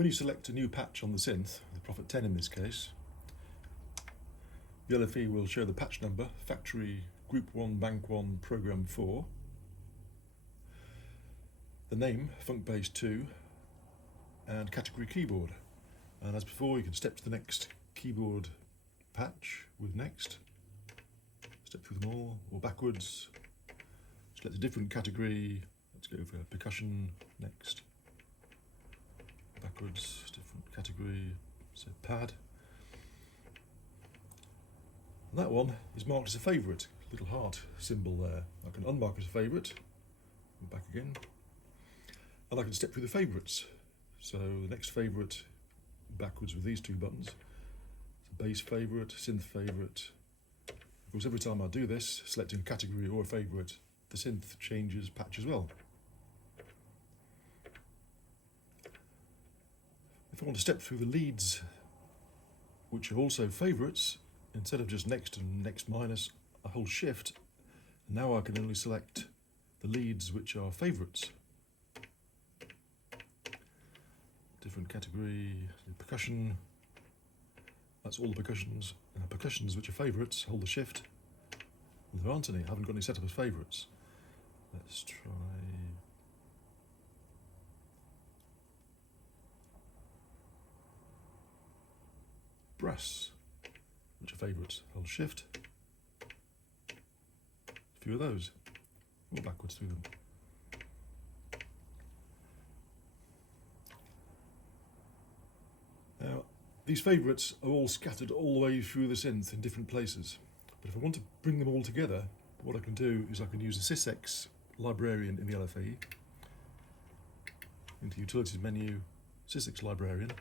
When you select a new patch on the synth, the Prophet 10 in this case, the LFE will show the patch number, factory group 1, bank 1, program 4, the name, Funkbase 2, and category keyboard. And as before, you can step to the next keyboard patch with next, step through them all, or backwards, select a different category, let's go for percussion, next, backwards, different category, so pad. And that one is marked as a favourite, little heart symbol there. I can unmark as a favourite, go back again, and I can step through the favourites. So the next favourite, backwards with these two buttons, it's a bass favourite, synth favourite. Of course, every time I do this, selecting a category or a favourite, the synth changes patch as well. If I want to step through the leads, which are also favourites, instead of just next and next minus, I hold shift, and now I can only select the leads which are favourites. Different category, percussion, that's all the percussions. Percussions which are favourites, hold the shift. Well, there aren't any, I haven't got any set up as favourites. Let's try brass, which are favourites, hold shift. A few of those, all backwards through them. Now, these favourites are all scattered all the way through the synth in different places. But if I want to bring them all together, what I can do is I can use the SysEx librarian in the LFE, into Utilities menu, SysEx librarian.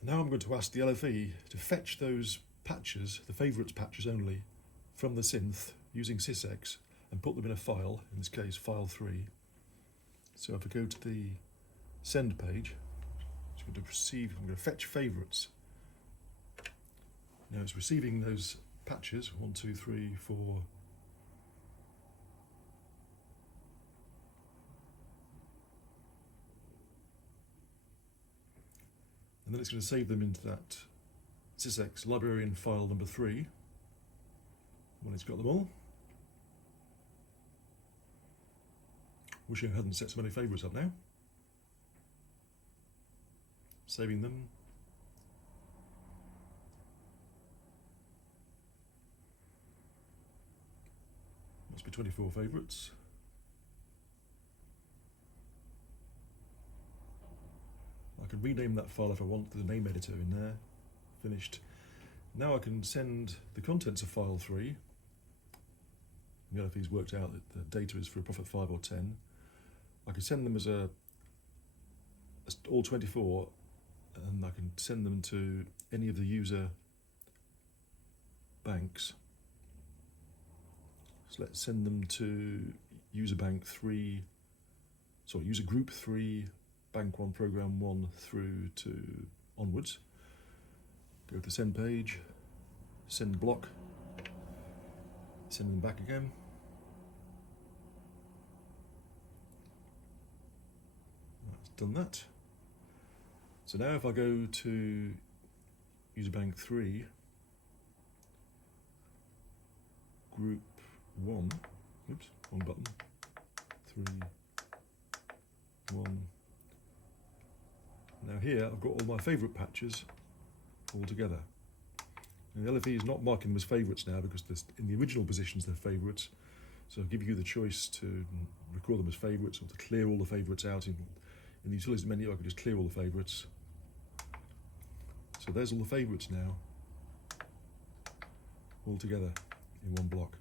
And now I'm going to ask the LFE to fetch those patches, the favourites patches only, from the synth using SysEx and put them in a file, in this case file 3. So if I go to the send page, I'm going to fetch favourites. Now it's receiving those patches, 1, 2, 3, 4. And then it's going to save them into that SysEx librarian file number 3 when it's got them all. Wishing I hadn't set so many favourites up now. Saving them. Must be 24 favourites. I can rename that file if I want. There's a name editor in there. Finished. Now I can send the contents of file 3. The LFE's worked out that the data is for a Prophet 5 or 10. I can send them as all 24, and I can send them to any of the user banks. So let's send them to user bank 3, sorry, user group 3, bank 1, program 1 through to onwards. Go to the send page, send block, send them back again. That's done that. So now if I go to user bank 3, group 1, oops, wrong button, 3, 1. Now here I've got all my favourite patches all together. And the LFE is not marking them as favourites now because in the original positions they're favourites. So I'll give you the choice to record them as favourites or to clear all the favourites out. In the utilities menu I can just clear all the favourites. So there's all the favourites now, all together in one block.